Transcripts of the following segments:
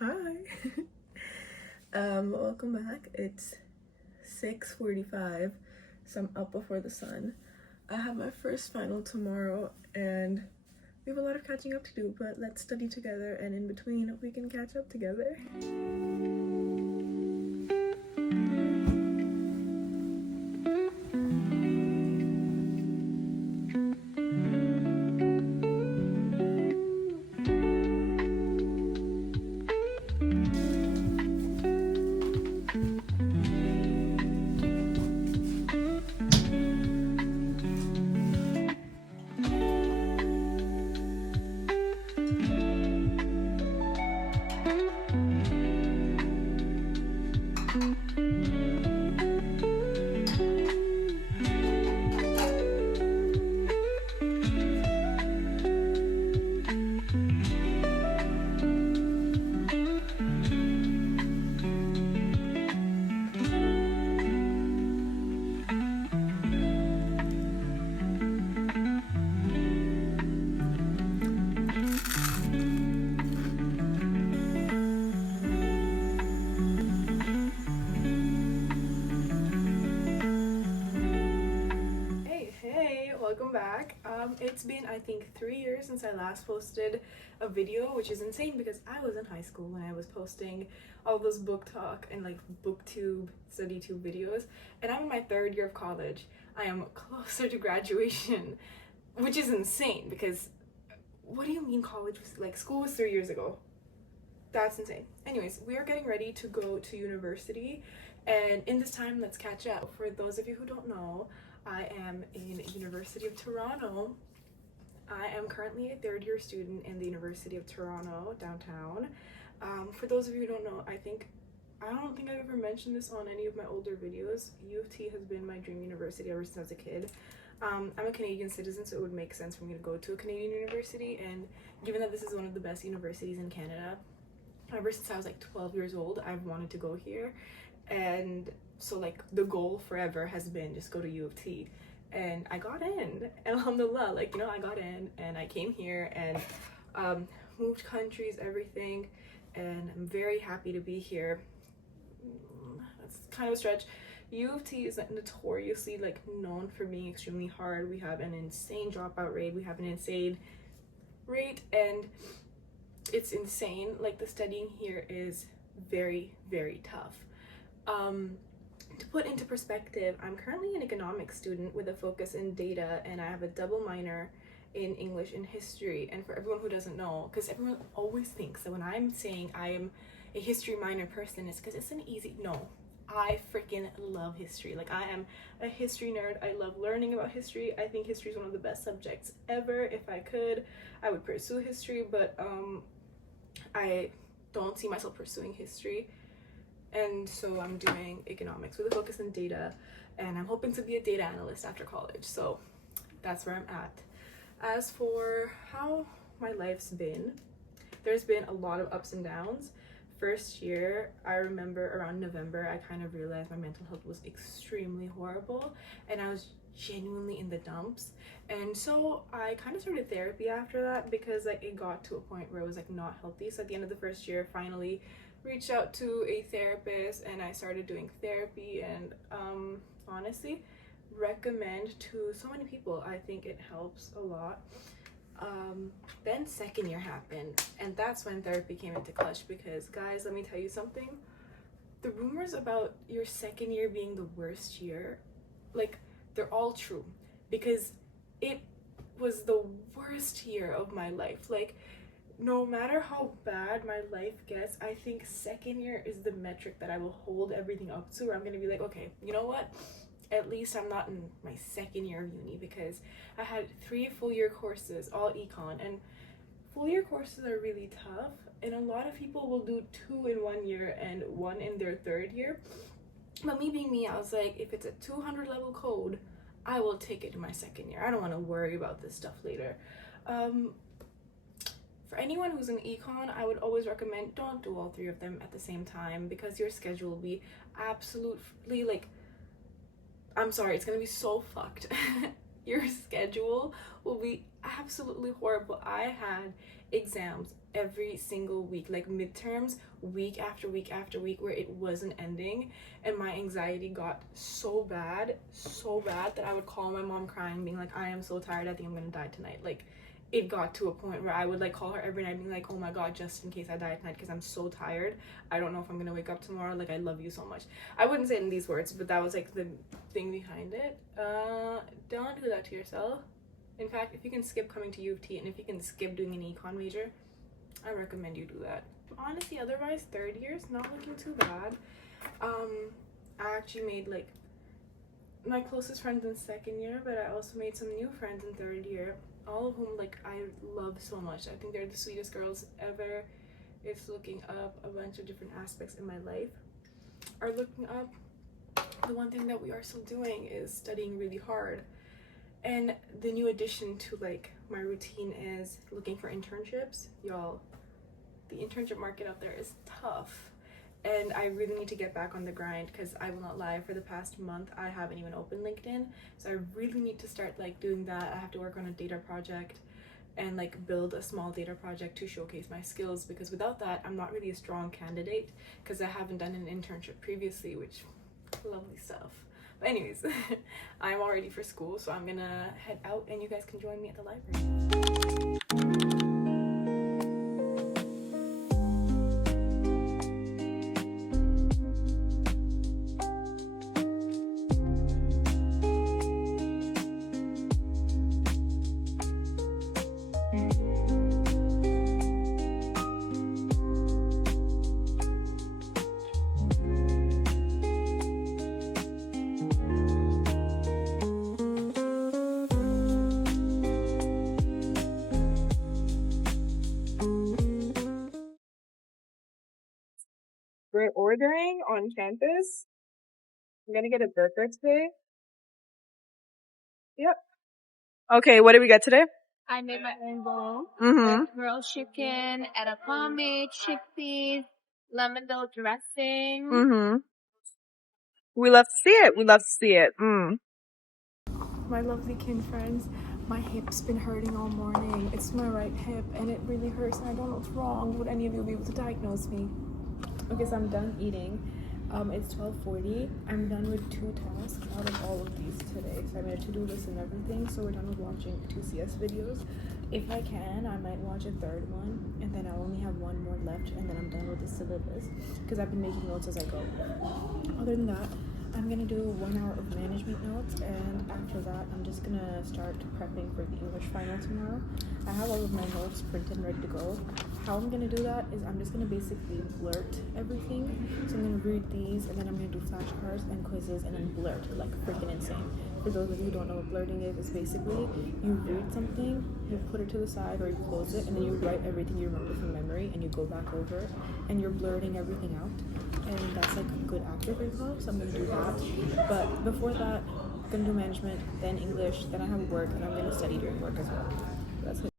Hi. Welcome back. It's 6:45, so I'm up before the sun. I have my first final tomorrow, and we have a lot of catching up to do, but let's study together, and in between, we can catch up together. Hey, welcome back. It's been, I think, 3 years since I last posted a video, which is insane because I was in high school when I was posting all those book talk and like booktube, studytube videos, and I'm in my 3rd year of college. I am closer to graduation, which is insane because what do you mean college was like school was 3 years ago? That's insane. Anyways, we are getting ready to go to university, and in this time, let's catch up. For those of you who don't know, I am in University of Toronto. I am currently a 3rd year student in the University of Toronto downtown. For those of you who don't know, I don't think I've ever mentioned this on any of my older videos. U of T has been my dream university ever since I was a kid. I'm a Canadian citizen, so it would make sense for me to go to a Canadian university, and given that this is one of the best universities in Canada, ever since I was like 12 years old, I've wanted to go here. And so like the goal forever has been just go to U of T, and I got in, alhamdulillah. Like, I got in and I came here and moved countries, everything, and I'm very happy to be here. That's kind of a stretch. U of T is notoriously like known for being extremely hard. We have an insane dropout rate, we have an insane rate, and it's insane. Like, the studying here is very, very tough. To put into perspective, I'm currently an economics student with a focus in data, and I have a double minor in English and history. And for everyone who doesn't know, because everyone always thinks that when I'm saying I am a history minor person, it's because it's an easy, no, I freaking love history. Like, I am a history nerd. I love learning about history. I think history is one of the best subjects ever. If I could, I would pursue history, but I don't see myself pursuing history, and so I'm doing economics with a focus in data, and I'm hoping to be a data analyst after college. So that's where I'm at. As for how my life's been, there's been a lot of ups and downs. First year, I remember around November, I kind of realized my mental health was extremely horrible, and I was genuinely in the dumps. And so I kind of started therapy after that, because like it got to a point where it was like not healthy. So at the end of the first year, finally reached out to a therapist, and I started doing therapy, and honestly recommend to so many people. I think it helps a lot. Then second year happened, and that's when therapy came into clutch, because guys, let me tell you something. The rumors about your second year being the worst year, like, they're all true, because it was the worst year of my life. Like, no matter how bad my life gets, I think second year is the metric that I will hold everything up to, where I'm gonna be like, okay, you know what? At least I'm not in my second year of uni, because I had 3 full year courses, all econ, and full year courses are really tough, and a lot of people will do 2 in 1 year and 1 in their 3rd year. But me being me, I was like, if it's a 200 level code, I will take it in my second year. I don't want to worry about this stuff later. For anyone who's in econ, I would always recommend don't do all 3 of them at the same time, because your schedule will be absolutely, like, I'm sorry, it's gonna be so fucked. your schedule will be absolutely horrible. I had exams every single week, like midterms, week after week after week, where it wasn't ending, and my anxiety got so bad that I would call my mom crying, being like, I am so tired, I think I'm gonna die tonight. Like, it got to a point where I would like call her every night being like, oh my god, just in case I die tonight, because I'm so tired, I don't know if I'm gonna wake up tomorrow, like I love you so much. I wouldn't say it in these words, but that was like the thing behind it. Don't do that to yourself. In fact, if you can skip coming to U of T, and if you can skip doing an econ major, I recommend you do that. Honestly, otherwise, third year's not looking too bad. I actually made like my closest friends in second year, but I also made some new friends in third year, all of whom like I love so much. I think they're the sweetest girls ever. It's looking up a bunch of different aspects in my life are looking up. The one thing that we are still doing is studying really hard. And the new addition to like my routine is looking for internships. Y'all, the internship market out there is tough. And I really need to get back on the grind, because I will not lie, for the past month I haven't even opened LinkedIn. So I really need to start like doing that. I have to work on a data project and like build a small data project to showcase my skills, because without that I'm not really a strong candidate, because I haven't done an internship previously, which lovely stuff. But anyways, I'm all ready for school, so I'm gonna head out and you guys can join me at the library. We're ordering on campus. I'm gonna get a burger today. Yep. Okay, what did we get today? I made my own bowl. Mm-hmm. Grilled chicken, edamame, chickpeas, lemon dill dressing. Mm-hmm. We love to see it. We love to see it. My lovely kin friends, my hip's been hurting all morning. It's my right hip and it really hurts and I don't know what's wrong. Would any of you be able to diagnose me? Okay, so I'm done eating. It's 12:40. I'm done with 2 tasks out of all of these today. So I made a to-do list and everything. So we're done with watching 2 CS videos. If I can, I might watch a third one, and then I'll only have 1 more left, and then I'm done with the syllabus, because I've been making notes as I go. Other than that, I'm gonna do 1 hour of management notes, and after that I'm just gonna start prepping for the English final tomorrow. I have all of my notes printed and ready to go. How I'm gonna do that is I'm just gonna basically blurt everything. So I'm gonna read these, and then I'm gonna do flashcards and quizzes, and then blurt like freaking insane. For those of you who don't know what blurting is, it's basically you read something, you put it to the side or you close it, and then you write everything you remember from memory and you go back over it, and you're blurting everything out. And that's like a good active recall, so I'm gonna do that. But before that, I'm gonna do management, then English, then I have work, and I'm gonna study during work as well. That's it.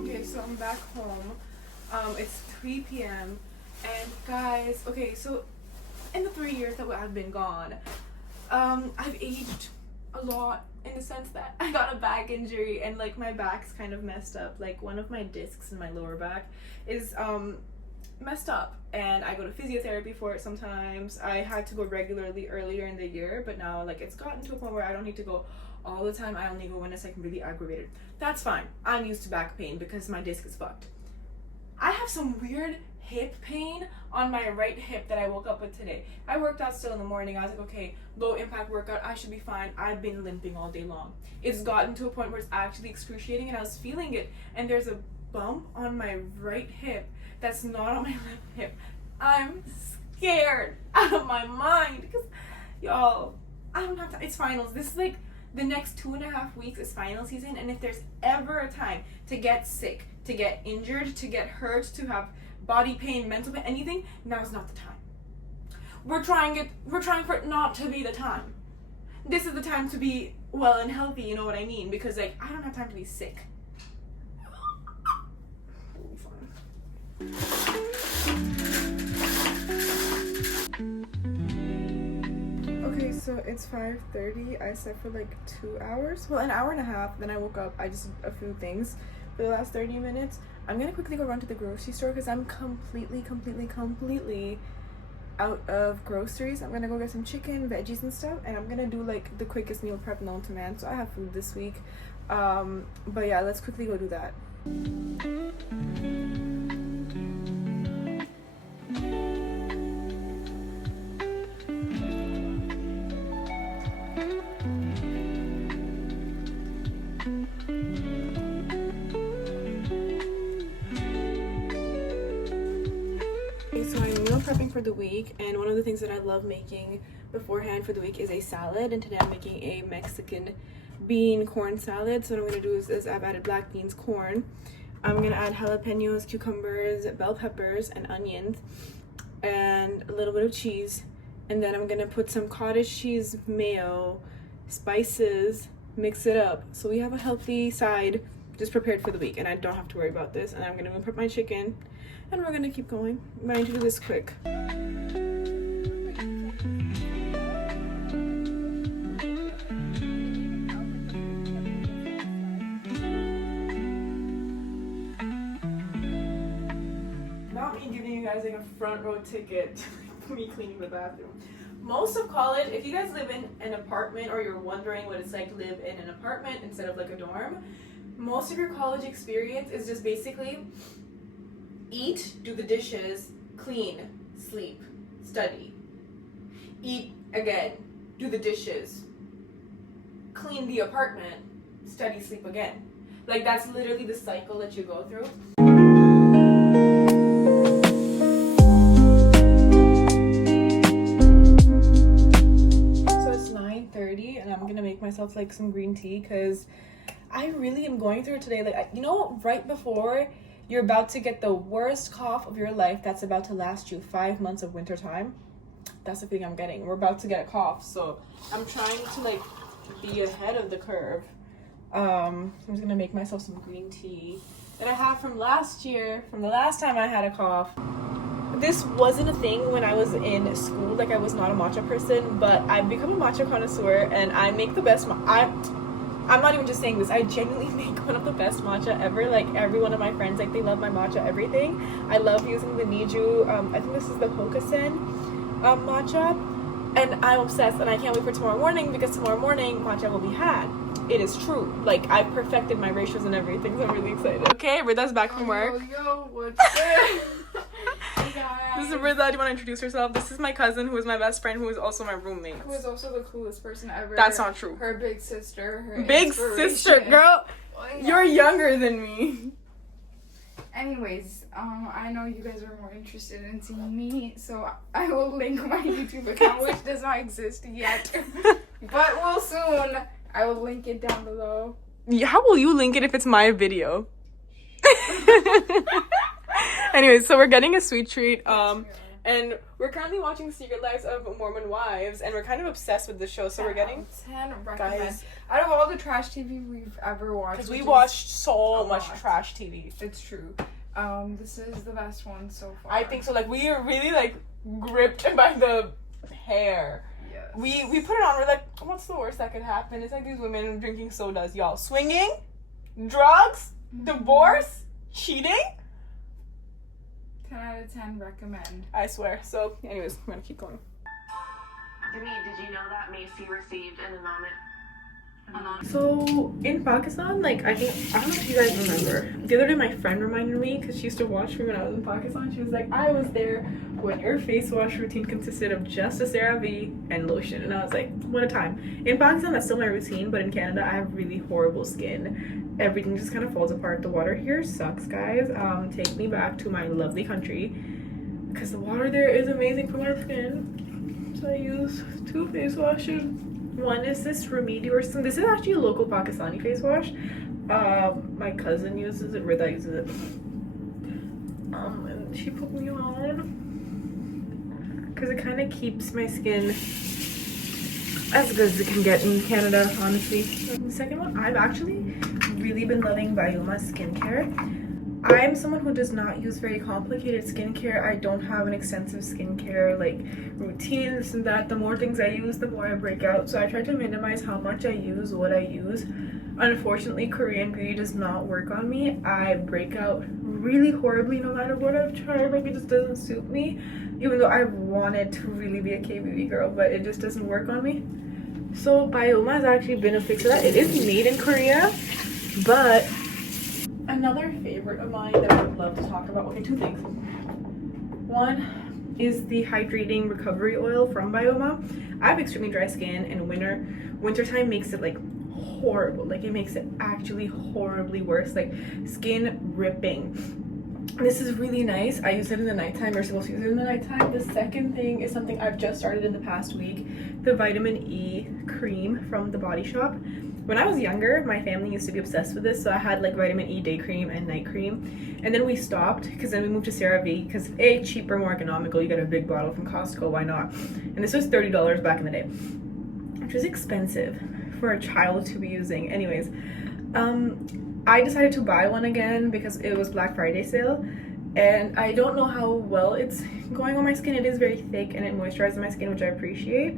Okay, so I'm back home. It's 3 p.m. and guys, okay, so in the 3 years that I've been gone, I've aged a lot, in the sense that I got a back injury and like my back's kind of messed up. Like one of my discs in my lower back is messed up, and I go to physiotherapy for it sometimes. I had to go regularly earlier in the year, but now like it's gotten to a point where I don't need to go all the time. I only go when it's like really aggravated. That's fine. I'm used to back pain because my disc is fucked. I have some weird hip pain on my right hip that I woke up with today. I worked out still in the morning. I was like, okay, low impact workout, I should be fine. I've been limping all day long. It's gotten to a point where it's actually excruciating, and I was feeling it, and there's a bump on my right hip that's not on my left hip. I'm scared out of my mind, because y'all, I don't have time. It's finals. This is like the next 2.5 weeks is final season, and if there's ever a time to get sick, to get injured, to get hurt, to have body pain, mental pain, anything, now's not the time. We're trying for it not to be the time. This is the time to be well and healthy, you know what I mean? Because like I don't have time to be sick. Okay, so it's 5:30. I slept for like 2 hours. Well, an hour and a half. Then I woke up. I just did a few things for the last 30 minutes. I'm gonna quickly go run to the grocery store because I'm completely out of groceries. I'm gonna go get some chicken, veggies and stuff, and I'm gonna do like the quickest meal prep known to man, so I have food this week. But yeah, let's quickly go do that. So I'm meal prepping for the week, and one of the things that I love making beforehand for the week is a salad, and today I'm making a Mexican bean corn salad. So what I'm going to do is I've added black beans, corn. I'm going to add jalapenos, cucumbers, bell peppers, and onions, and a little bit of cheese. And then I'm going to put some cottage cheese, mayo, spices, mix it up. So we have a healthy side just prepared for the week, and I don't have to worry about this. And I'm going to meal prep my chicken, and we're going to keep going. But I need to do this quick. Not me giving you guys like a front row ticket to me cleaning the bathroom. Most of college, if you guys live in an apartment or you're wondering what it's like to live in an apartment instead of like a dorm, most of your college experience is just basically eat, do the dishes, clean, sleep, study. Eat again, do the dishes, clean the apartment, study, sleep again. Like that's literally the cycle that you go through. So it's 9:30 and I'm gonna make myself like some green tea because I really am going through it today. Like, you know, right before you're about to get the worst cough of your life that's about to last you 5 months of winter time. That's the feeling I'm getting. We're about to get a cough, so I'm trying to like be ahead of the curve. I'm just gonna make myself some green tea that I have from last year, from the last time I had a cough. This wasn't a thing when I was in school. Like I was not a matcha person, but I've become a matcha connoisseur, and I make the best. I'm not even just saying this. I genuinely make one of the best matcha ever. Like every one of my friends, like they love my matcha everything. I love using the Niju. I think this is the Hokasen matcha, and I'm obsessed. And I can't wait for tomorrow morning because tomorrow morning matcha will be had. It is true. Like I've perfected my ratios and everything, so I'm really excited. Okay, Rida's back from work. Yo, what's good? This is Rida. Do you want to introduce yourself? This is my cousin, who is my best friend, who is also my roommate. Who is also the coolest person ever. That's not true. Her big sister. Her big sister, girl. Oh, yeah. You're younger than me. Anyways, I know you guys are more interested in seeing me, so I will link my YouTube account, which does not exist yet, but will soon. I will link it down below. How will you link it if it's my video? Anyways, so we're getting a sweet treat. And we're currently watching Secret Lives of Mormon Wives, and we're kind of obsessed with the show. So we're getting 10 recommend. guys. Out of all the trash TV we've ever watched, Because we watched so a much lot. trash TV. It's true. This is the best one so far. I think so. Like we are really like gripped by the hair. Yes. We put it on. We're like, what's the worst that could happen? It's like these women drinking sodas, y'all. Swinging, drugs, divorce, cheating. 10 out of 10 recommend. I swear. So, anyways, I'm gonna keep going. Did you know that Macy received an anonymous? So in Pakistan, like I don't know if you guys remember. The other day, my friend reminded me because she used to watch me when I was in Pakistan. She was like, "I was there when your face wash routine consisted of just a CeraVe and lotion," and I was like, "What a time!" In Pakistan, that's still my routine, but in Canada, I have really horrible skin. Everything just kind of falls apart. The water here sucks, guys. Take me back to my lovely country because the water there is amazing for my skin. So I use 2 face washes. One is this Remedy or something. This is actually a local Pakistani face wash. My cousin uses it. Rida uses it. And she put me on because it kind of keeps my skin as good as it can get in Canada, honestly. The second one, I've actually really been loving Bayuma skincare. I'm someone who does not use very complicated skincare. I don't have an extensive skincare like routine, this and that. The more things I use, the more I break out. So I try to minimize how much I use, what I use. Unfortunately, Korean beauty does not work on me. I break out really horribly no matter what I've tried. Like, it just doesn't suit me. Even though I've wanted to really be a K-beauty girl, but it just doesn't work on me. So Bioma has actually been a fix of that. It is made in Korea, but another favorite of mine that I would love to talk about, okay, two things. One is the hydrating recovery oil from Bioma. I have extremely dry skin, and wintertime makes it like horrible. Like, it makes it actually horribly worse, like skin ripping. This is really nice. I use it in the nighttime. You're supposed to use it in the nighttime. The second thing is something I've just started in the past week, the vitamin E cream from the Body Shop. When I was younger, my family used to be obsessed with this, so I had like vitamin E day cream and night cream, and then we stopped because then we moved to CeraVe because A, cheaper, more economical. You get a big bottle from Costco, why not? And this was $30 back in the day, which was expensive for a child to be using. Anyways, I decided to buy one again because it was Black Friday sale, and I don't know how well it's going on my skin. It is very thick and it moisturizes my skin, which I appreciate.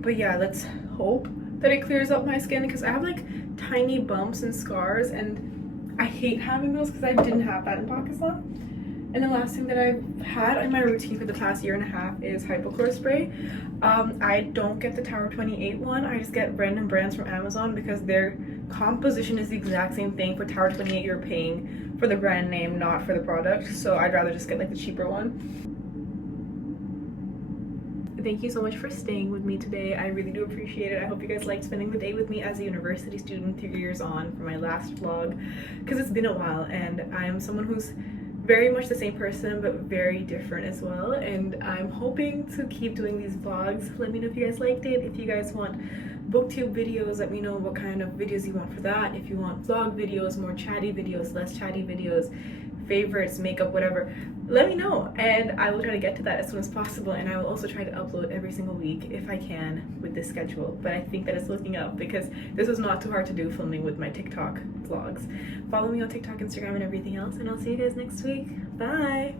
But yeah, let's hope that it clears up my skin because I have like tiny bumps and scars, and I hate having those because I didn't have that in Pakistan. And the last thing that I've had in my routine for the past year and a half is hypochlorite spray. I don't get the Tower 28 one. I just get random brands from Amazon because their composition is the exact same thing. For Tower 28, you're paying for the brand name, not for the product. So I'd rather just get like the cheaper one. Thank you so much for staying with me today. I really do appreciate it. I hope you guys liked spending the day with me as a university student 3 years on for my last vlog, because it's been a while and I'm someone who's very much the same person but very different as well, and I'm hoping to keep doing these vlogs. Let me know if you guys liked it. If you guys want booktube videos, let me know what kind of videos you want for that. If you want vlog videos, more chatty videos, less chatty videos, favorites, makeup, whatever, let me know and I will try to get to that as soon as possible. And I will also try to upload every single week if I can with this schedule, but I think that it's looking up because this was not too hard to do filming with my TikTok vlogs. Follow me on TikTok, Instagram, and everything else, and I'll see you guys next week. Bye.